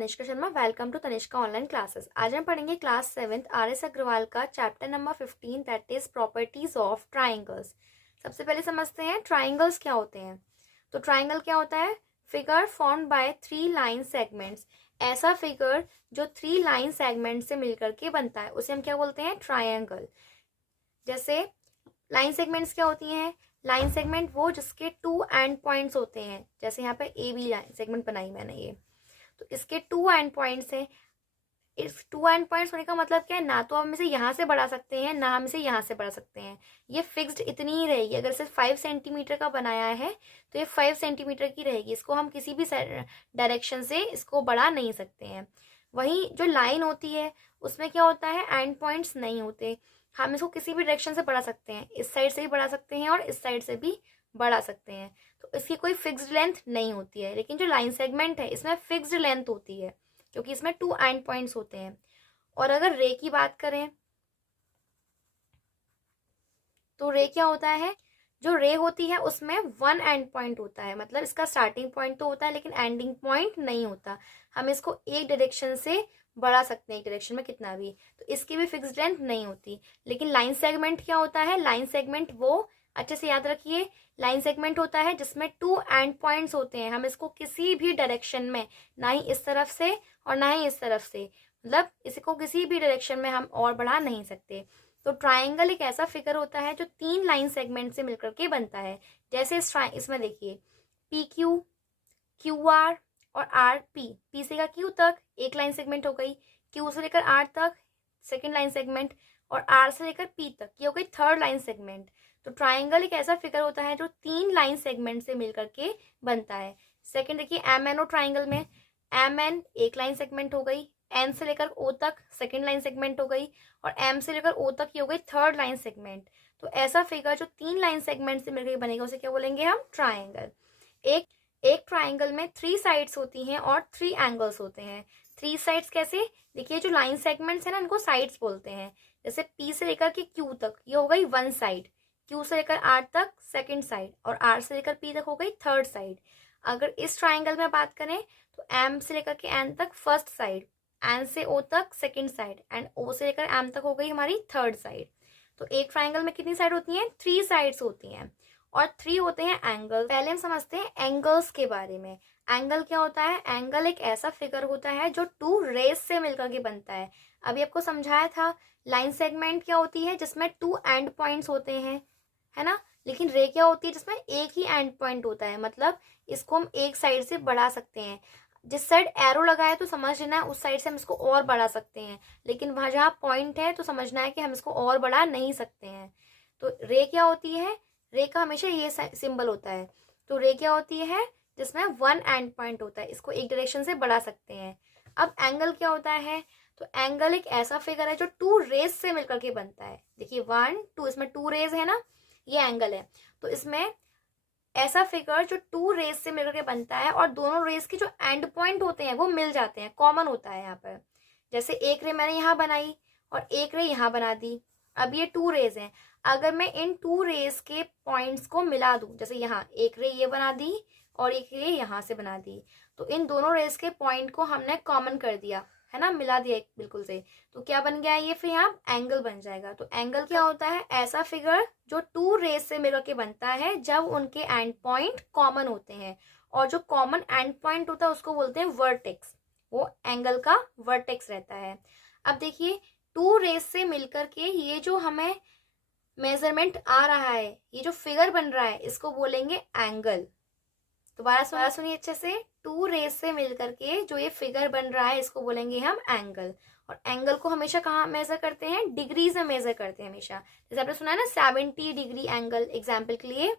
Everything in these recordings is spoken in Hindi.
Tanishka Sharma. Welcome to Tanishka online classes. आज हम पढ़ेंगे क्लास 7th RS अग्रवाल का chapter number 15 that is properties of triangles. सबसे पहले समझते हैं ट्राइंगल्स क्या होते हैं। तो ट्राइंगल क्या होता है? Figure formed by 3 line segments. ऐसा फिगर जो 3 लाइन सेगमेंट से मिलकर के बनता है उसे हम क्या बोलते हैं? ट्राइंगल। जैसे लाइन सेगमेंट्स क्या होती हैं? लाइन सेगमेंट वो जिसके 2 एंड पॉइंट्स होते हैं। जैसे यहाँ पे ए बी लाइन सेगमेंट बनाई मैंने ये, तो इसके 2 एंड पॉइंट्स हैं। इस 2 एंड पॉइंट्स होने का मतलब क्या है? ना तो हम इसे यहाँ से बढ़ा सकते हैं ना हम इसे यहाँ से बढ़ा सकते हैं। ये फिक्स्ड इतनी ही रहेगी। अगर इसे 5 सेंटीमीटर का बनाया है तो ये 5 सेंटीमीटर की रहेगी। इसको हम किसी भी डायरेक्शन से इसको बढ़ा नहीं सकते हैं। वहीं जो लाइन होती है उसमें क्या होता है? एंड पॉइंट्स नहीं होते। हम इसको किसी भी डायरेक्शन से बढ़ा सकते हैं। इस साइड से भी बढ़ा सकते हैं और इस साइड से भी बढ़ा सकते हैं। तो इसकी कोई फिक्स्ड लेंथ नहीं होती है। लेकिन जो लाइन सेगमेंट है इसमें फिक्स्ड लेंथ होती है क्योंकि इसमें 2 एंड पॉइंट्स होते हैं। और अगर रे की बात करें तो रे क्या होता है? जो रे होती है उसमें 1 एंड पॉइंट होता है। मतलब इसका स्टार्टिंग पॉइंट तो होता है लेकिन एंडिंग पॉइंट नहीं होता। हम इसको एक डायरेक्शन से बढ़ा सकते हैं, एक डायरेक्शन में कितना भी। तो इसकी भी फिक्स्ड लेंथ नहीं होती। लेकिन लाइन सेगमेंट क्या होता है? लाइन सेगमेंट वो, अच्छे से याद रखिए, लाइन सेगमेंट होता है जिसमें 2 एंड पॉइंट्स होते हैं। हम इसको किसी भी डायरेक्शन में, ना ही इस तरफ से और ना ही इस तरफ से, मतलब इसको किसी भी डायरेक्शन में हम और बढ़ा नहीं सकते। तो ट्राइंगल एक ऐसा फिगर होता है जो 3 लाइन सेगमेंट से मिलकर के बनता है। जैसे इसमें देखिए पी क्यू, क्यू आर और आर पी। पी से लेकर क्यू तक एक लाइन सेगमेंट हो गई, क्यू से लेकर आर तक सेकेंड लाइन सेगमेंट, और आर से लेकर पी तक ये हो गई थर्ड लाइन सेगमेंट। तो ट्राइंगल एक ऐसा फिगर होता है जो 3 लाइन सेगमेंट से मिलकर के बनता है। सेकेंड देखिए एम एन ओ ट्राइंगल में एम एन एक लाइन सेगमेंट हो गई, एन से लेकर ओ तक सेकेंड लाइन सेगमेंट हो गई, और एम से लेकर ओ तक ये हो गई थर्ड लाइन सेगमेंट। तो ऐसा फिगर जो 3 लाइन सेगमेंट से मिलकर बनेगा उसे क्या बोलेंगे हम? ट्राइंगल। एक एक ट्राइंगल में 3 साइड्स होती हैं और 3 एंगल्स होते हैं। 3 साइड्स कैसे? देखिए जो लाइन सेगमेंट्स है ना इनको साइड्स बोलते हैं। जैसे पी से लेकर के क्यू तक ये हो गई 1 साइड, क्यू से लेकर आर तक सेकेंड साइड, और आर से लेकर पी तक हो गई थर्ड साइड। अगर इस ट्राइंगल में बात करें तो एम से लेकर के एन तक फर्स्ट साइड, एन से ओ तक सेकेंड साइड, एंड ओ से लेकर एम तक हो गई हमारी थर्ड साइड। तो एक ट्राइंगल में कितनी साइड होती हैं? 3 साइड्स होती हैं और 3 होते हैं एंगल। पहले हम समझते हैं एंगल्स के बारे में। एंगल क्या होता है? एंगल एक ऐसा फिगर होता है जो 2 रेस से मिलकर के बनता है। अभी आपको समझाया था लाइन सेगमेंट क्या होती है जिसमें 2 एंड पॉइंट्स होते हैं, है ना। लेकिन रे क्या होती है जिसमें एक ही एंड पॉइंट होता है। मतलब इसको हम एक साइड से बढ़ा सकते हैं। जिस साइड एरो लगा है तो समझ लेना है उस साइड से हम इसको और बढ़ा सकते हैं, लेकिन वहां जहाँ पॉइंट है तो समझना है कि हम इसको और बढ़ा नहीं सकते हैं। तो रे क्या होती है? रे का हमेशा ये सिंबल होता है। तो रे क्या होती है? जिसमें 1 एंड पॉइंट होता है, इसको एक डायरेक्शन से बढ़ा सकते हैं। अब एंगल क्या होता है? तो एंगल एक ऐसा फिगर है जो 2 रेज से मिलकर के बनता है। देखिए 1 2, इसमें 2 रेज है ना, ये एंगल है। तो इसमें ऐसा फिगर जो 2 रेज से मिलकर के बनता है और दोनों रेज के जो एंड पॉइंट होते हैं वो मिल जाते हैं, कॉमन होता है यहाँ पर। जैसे एक रे मैंने यहाँ बनाई और एक रे यहाँ बना दी। अब ये 2 रेज हैं। अगर मैं इन 2 रेज के पॉइंट्स को मिला दूं, जैसे यहाँ एक रे ये बना दी और एक रे यहाँ से बना दी, तो इन दोनों रेज के पॉइंट को हमने कॉमन कर दिया, है ना, मिला दिया एक बिल्कुल से। तो क्या बन गया ये? फिर यहाँ एंगल बन जाएगा। तो एंगल क्या होता है? ऐसा फिगर जो 2 रेज से मिलकर के बनता है जब उनके एंड पॉइंट कॉमन होते हैं। और जो कॉमन एंड पॉइंट होता है उसको बोलते हैं वर्टेक्स। वो एंगल का वर्टेक्स रहता है। अब देखिए 2 रेज से मिलकर के ये जो हमें मेजरमेंट आ रहा है, ये जो फिगर बन रहा है, इसको बोलेंगे एंगल। दोबारा सुनिए अच्छे से। 2 रेज से मिलकर के जो ये फिगर बन रहा है इसको बोलेंगे हम एंगल। और एंगल को हमेशा कहाँ मेजर करते हैं? डिग्री से मेजर करते हैं हमेशा। जैसे आपने सुना है ना 70 डिग्री एंगल, एग्जाम्पल के लिए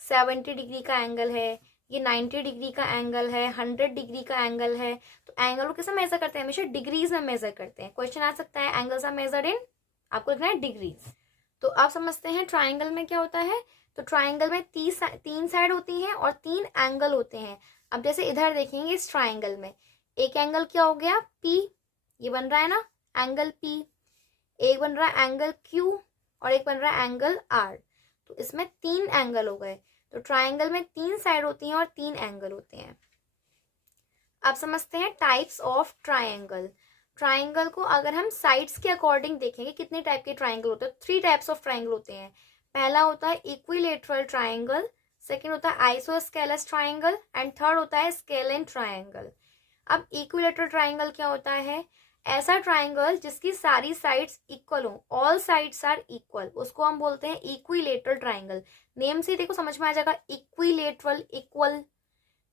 70 डिग्री का एंगल है, ये 90 डिग्री का एंगल है, 100 डिग्री का एंगल है। तो एंगल को कैसे मेजर करते हैं? हमेशा डिग्रीज में मेजर करते हैं। क्वेश्चन आ सकता है एंगल्स आर मेजर्ड इन, आपको लिखना है डिग्रीज। तो आप समझते हैं ट्राइंगल में क्या होता है। तो ट्राइंगल में 3 साइड होती हैं और 3 एंगल होते हैं। अब जैसे इधर देखेंगे इस ट्राइंगल में एक एंगल क्या हो गया? पी, ये बन रहा है ना एंगल पी। एक बन रहा है एंगल क्यू और एक बन रहा है एंगल आर। तो इसमें 3 एंगल हो गए। तो ट्राइंगल में 3 साइड होती हैं और 3 एंगल होते हैं। अब समझते हैं टाइप्स ऑफ ट्राइंगल। ट्राइंगल को अगर हम साइड्स के अकॉर्डिंग देखेंगे कितने टाइप के ट्राइंगल होते हैं, 3 टाइप्स ऑफ ट्राइंगल होते हैं। पहला होता है इक्विलेटरल ट्राइंगल, सेकेंड होता है आइसोस्केलस ट्राइंगल एंड थर्ड होता है स्केलेन ट्राइंगल। अब इक्विलेटरल ट्राइंगल क्या होता है? ऐसा ट्राइंगल जिसकी सारी साइड्स इक्वल हो, ऑल साइड्स आर इक्वल, उसको हम बोलते हैं इक्विलेटरल ट्राइंगल। नेम से देखो समझ में आ जाएगा, इक्विलेटरल, इक्वल,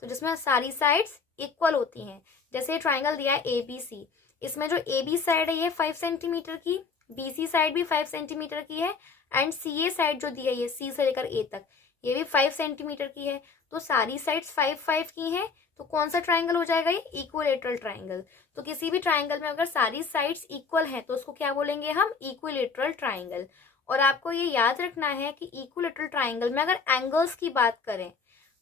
तो जिसमें सारी साइड्स इक्वल होती हैं। जैसे ये ट्राइंगल दिया है ABC, इसमें जो AB साइड है ये 5 सेंटीमीटर की, BC साइड भी 5 सेंटीमीटर की है एंड CA साइड जो दी है ये C से लेकर A तक, ये भी 5 सेंटीमीटर की है। तो सारी साइड्स 5-5 की हैं, तो कौन सा ट्राइंगल हो जाएगा? ये इक्विलेटरल ट्राइंगल। तो किसी भी ट्राइंगल में अगर सारी साइड्स इक्वल हैं तो उसको क्या बोलेंगे हम? Equilateral triangle. और आपको ये याद रखना है कि इक्विलेटरल ट्राइंगल में अगर एंगल्स की बात करें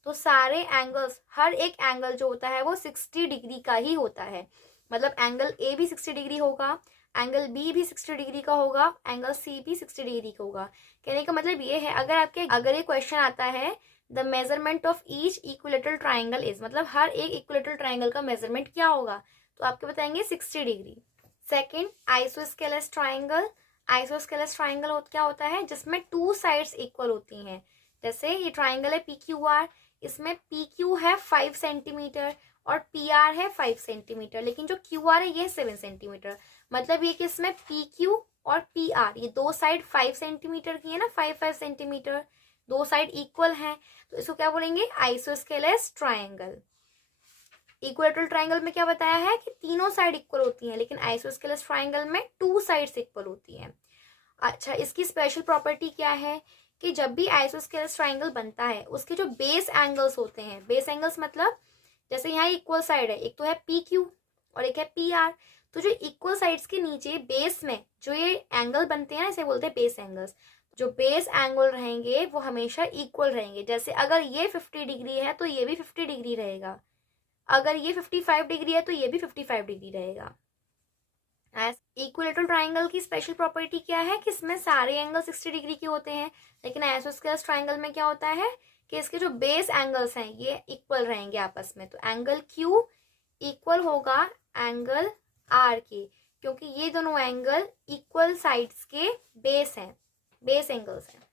तो सारे एंगल्स, हर एक एंगल जो होता है वो 60 डिग्री का ही होता है। मतलब एंगल A भी 60 डिग्री होगा, एंगल B भी 60 डिग्री का होगा, एंगल C भी 60 डिग्री का होगा। कहने का मतलब ये है, अगर ये क्वेश्चन आता है the measurement of each equilateral triangle is, मतलब हर एक इक्विलेटरल ट्राइंगल का मेजरमेंट क्या होगा, तो आपके बताएंगे 60 degree. Second, isosceles triangle. Isosceles triangle क्या होता है? जिसमें 2 साइड्स इक्वल होती हैं। जैसे ये ट्राइंगल है PQR, इसमें PQ है 5 सेंटीमीटर और PR है 5 सेंटीमीटर, लेकिन जो QR है ये 7 सेंटीमीटर। मतलब ये कि इसमें PQ और PR ये दो साइड 5 सेंटीमीटर की है ना, 5-5 सेंटीमीटर, दो साइड इक्वल हैं, तो इसको क्या बोलेंगे? Isosceles triangle. इक्विलेटरल ट्राइंगल में क्या बताया है कि तीनों साइड इक्वल होती हैं, लेकिन आइसोस्केलस ट्राइंगल में 2 साइड्स इक्वल होती हैं। अच्छा, इसकी स्पेशल प्रॉपर्टी क्या है कि जब भी आइसोस्केलस ट्राइंगल बनता है उसके जो बेस एंगल्स होते हैं, बेस एंगल्स मतलब जैसे यहाँ इक्वल साइड है, एक तो है PQ और एक है PR, तो जो इक्वल साइड्स के नीचे बेस में जो ये एंगल बनते हैं इसे बोलते हैं बेस एंगल्स। जो बेस एंगल रहेंगे वो हमेशा इक्वल रहेंगे। जैसे अगर ये 50 डिग्री है तो ये भी 50 डिग्री रहेगा, अगर ये 55 डिग्री है तो ये भी 55 डिग्री रहेगा। इक्विलेटरल ट्राइंगल की स्पेशल प्रॉपर्टी क्या है कि इसमें सारे एंगल 60 डिग्री के होते हैं, लेकिन आइसोस्केलस ट्राइंगल में क्या होता है कि इसके जो बेस एंगल्स हैं ये इक्वल रहेंगे आपस में। तो एंगल Q इक्वल होगा एंगल R के, क्योंकि ये दोनों एंगल इक्वल साइड्स के बेस हैं, बेस एंगल्स हैं।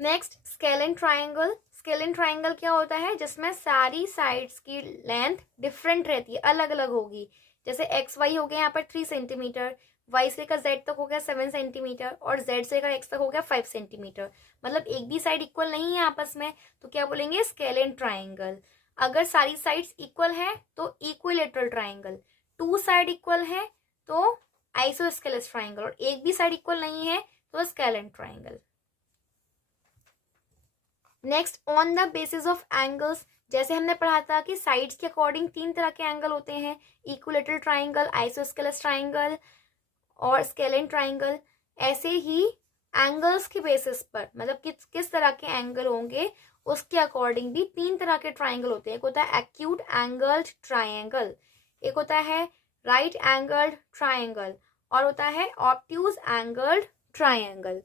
Next, scalene triangle. Scalene triangle क्या होता है? जिसमें सारी साइड्स की लेंथ डिफरेंट रहती है, अलग अलग होगी। जैसे XY हो गया यहाँ पर 3 सेंटीमीटर, Y से लेकर Z तक हो गया 7 सेंटीमीटर और Z से लेकर X तक हो गया 5 सेंटीमीटर। मतलब एक भी साइड इक्वल नहीं है आपस में, तो क्या बोलेंगे? Scalene triangle. अगर सारी साइड्स इक्वल है तो इक्विलेटरल ट्राइंगल, 2 साइड इक्वल है तो आइसोस्केलस ट्राइंगल, और एक भी साइड इक्वल नहीं है तो scalene triangle. Next, on the basis of angles. जैसे हमने पढ़ा था कि साइड्स के अकॉर्डिंग 3 तरह के एंगल होते हैं, इक्विलेटरल ट्राइंगल, आइसोस्केलस ट्राइंगल और स्केलेन ट्राइंगल। ऐसे ही एंगल्स के बेसिस पर, मतलब किस तरह के एंगल होंगे उसके अकॉर्डिंग भी 3 तरह के ट्राइंगल होते हैं। एक होता है एक्यूट एंगल्ड ट्राइंगल, एक होता है राइट एंगल्ड ट्राइंगल और होता है ऑब्ट्यूज एंगल्ड ट्राइंगल।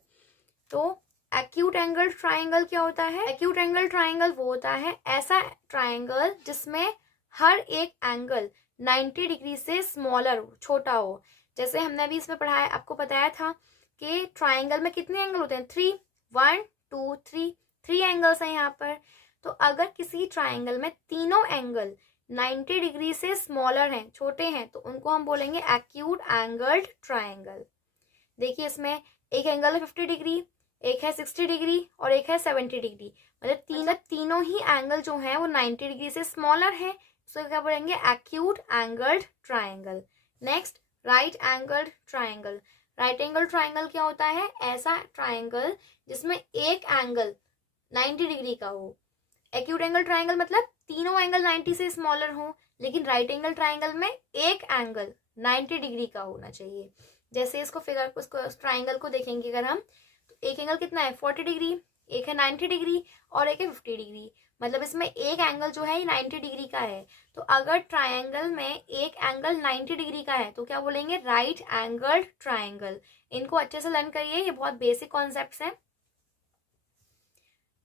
तो एक्यूट एंगल ट्राइंगल क्या होता है? एक्यूट एंगल ट्राइंगल वो होता है ऐसा ट्राइंगल जिसमें हर एक एंगल 90 डिग्री से स्मॉलर हो, छोटा हो। जैसे हमने अभी इसमें पढ़ाया, आपको बताया था कि ट्राइंगल में कितने एंगल होते हैं? 3, 1, 2, 3 एंगल्स हैं यहाँ पर। तो अगर किसी ट्राइंगल में तीनों एंगल 90 डिग्री से स्मॉलर हैं, छोटे हैं, तो उनको हम बोलेंगे एक्यूट एंगल्ड ट्राइंगल। देखिए इसमें एक एंगल है 50 डिग्री, एक है 60 डिग्री और एक है 70 डिग्री। मतलब तीनों ही एंगल जो हैं वो 90 डिग्री से स्मॉलर है, तो क्या बोलेंगे? Acute angled triangle. Next, right angled triangle. Right angle triangle क्या होता है? ऐसा ट्राइंगल जिसमें एक एंगल 90 डिग्री का हो। एक्यूट एंगल ट्राइंगल मतलब तीनों एंगल 90 से स्मॉलर हो, लेकिन राइट एंगल ट्राइंगल में एक एंगल 90 डिग्री का होना चाहिए। जैसे इसको ट्राइंगल को देखेंगे अगर हम, तो एक एंगल कितना है? 40 डिग्री, एक है 90 डिग्री और एक है 50 डिग्री। मतलब इसमें एक एंगल जो है 90 डिग्री का है। तो अगर ट्राइंगल में एक एंगल 90 डिग्री का है तो क्या बोलेंगे? Right angled triangle. इनको अच्छे से लर्न करिए, ये बहुत बेसिक कॉन्सेप्ट्स हैं।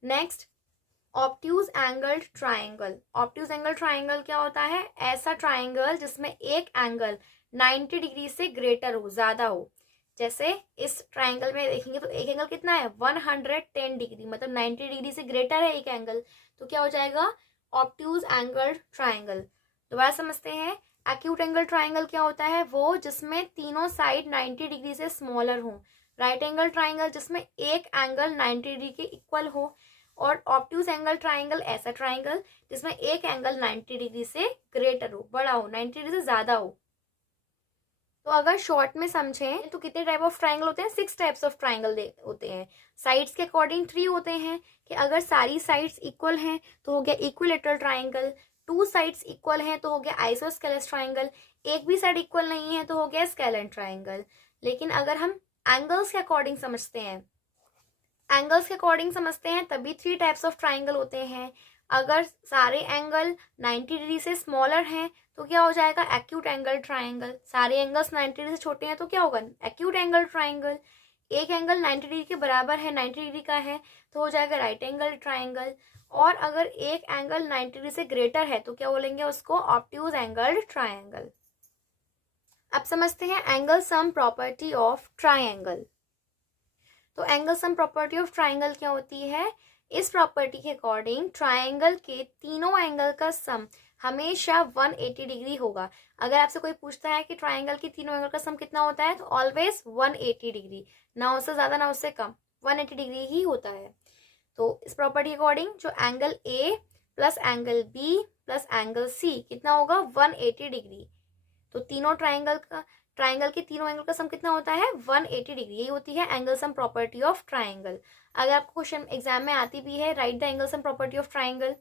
Next, obtuse angled triangle. Obtuse angle triangle क्या होता है? ऐसा ट्राइंगल जिसमें एक एंगल 90 डिग्री से ग्रेटर हो, ज्यादा हो। जैसे इस ट्राइंगल में देखेंगे तो एक एंगल कितना है? 110 डिग्री, मतलब 90 डिग्री से ग्रेटर है एक एंगल, तो क्या हो जाएगा? Obtuse angle triangle. दोबारा समझते हैं। एक्यूट एंगल ट्राइंगल क्या होता है? वो जिसमें तीनों साइड 90 डिग्री से स्मॉलर हो। राइट एंगल ट्राइंगल जिसमें एक एंगल 90 डिग्री के इक्वल हो। और ऑब्ट्यूज एंगल ट्राइंगल ऐसा ट्राइंगल जिसमें एक एंगल 90 डिग्री से ग्रेटर हो, बड़ा हो, 90 डिग्री से ज्यादा हो। तो अगर शॉर्ट में समझें तो कितने टाइप ऑफ ट्राइंगल होते हैं? 6 टाइप्स ऑफ ट्राइंगल होते हैं। साइड्स के अकॉर्डिंग 3 होते हैं कि अगर सारी साइड्स इक्वल हैं तो हो गया इक्विलेटरल ट्राइंगल, 2 साइड्स इक्वल हैं तो हो गया आइसोस्केलस ट्राइंगल, एक भी साइड इक्वल नहीं है तो हो गया स्केलेन ट्राइंगल। लेकिन अगर हम एंगल्स के अकॉर्डिंग समझते हैं, तभी 3 टाइप्स ऑफ ट्राइंगल होते हैं। अगर सारे एंगल 90 डिग्री से स्मॉलर हैं तो क्या हो जाएगा? Acute angle triangle. सारे एंगल्स 90 डिग्री से छोटे हैं तो क्या होगा? Acute angle triangle. एक एंगल 90 डिग्री के बराबर है, 90 डिग्री का है, तो हो जाएगा राइट एंगल ट्राइंगल। और अगर एक एंगल 90 डिग्री से ग्रेटर है तो क्या बोलेंगे उसको? Obtuse angle triangle. अब समझते हैं angle sum property of triangle. तो angle sum property of triangle क्या होती है? इस प्रॉपर्टी के अकॉर्डिंग ट्राइंगल के तीनों एंगल का सम हमेशा 180 डिग्री होगा। अगर आपसे कोई पूछता है कि ट्राइंगल के तीनों एंगल का सम कितना होता है, तो ऑलवेज 180 डिग्री, ना उससे ज्यादा ना उससे कम, 180 डिग्री ही होता है। तो इस प्रॉपर्टी के अकॉर्डिंग जो angle A plus angle B plus angle C कितना होगा? 180 डिग्री। तो ट्राइंगल के तीनों एंगल का सम कितना होता है? 180 डिग्री। यही होती है angle sum property of triangle. अगर आपको क्वेश्चन एग्जाम में आती भी है, write the angle sum property of triangle,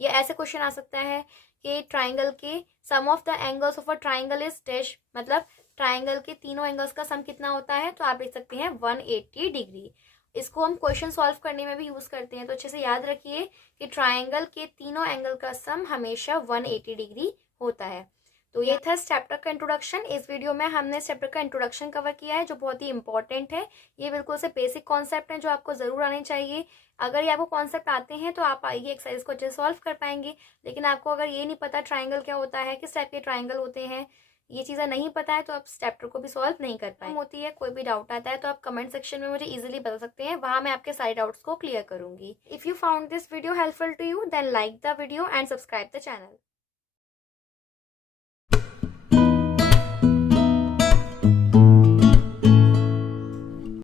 या ऐसे क्वेश्चन आ सकता है कि ट्राइंगल के sum of the angles of a triangle is dash, मतलब ट्राइंगल के तीनों एंगल्स का सम कितना होता है, तो आप लिख सकते हैं 180 डिग्री। इसको हम क्वेश्चन सॉल्व करने में भी यूज करते हैं, तो अच्छे से याद रखिए कि ट्राइंगल के तीनों एंगल का सम हमेशा 180 डिग्री होता है। तो ये था इस चैप्टर का इंट्रोडक्शन। इस वीडियो में हमने इस चैप्टर का इंट्रोडक्शन कवर किया है, जो बहुत ही इंपॉर्टेंट है। ये बिल्कुल से बेसिक कॉन्सेप्ट हैं जो आपको जरूर आने चाहिए। अगर ये आपको कॉन्सेप्ट आते हैं तो आप ये एक्सरसाइज को अच्छे से सॉल्व कर पाएंगे। लेकिन आपको अगर ये नहीं पता ट्राइंगल क्या होता है, किस टाइप के ट्राइंगल होते हैं, ये चीज़ें नहीं पता है, तो आप इस चैप्टर को भी सॉल्व नहीं कर पाएंगे। होती है कोई भी डाउट आता है तो आप कमेंट सेक्शन में मुझे इजीली बता सकते हैं, वहां मैं आपके सारे डाउट्स को क्लियर करूंगी। If you found this video helpful to you, then like the video and subscribe the channel.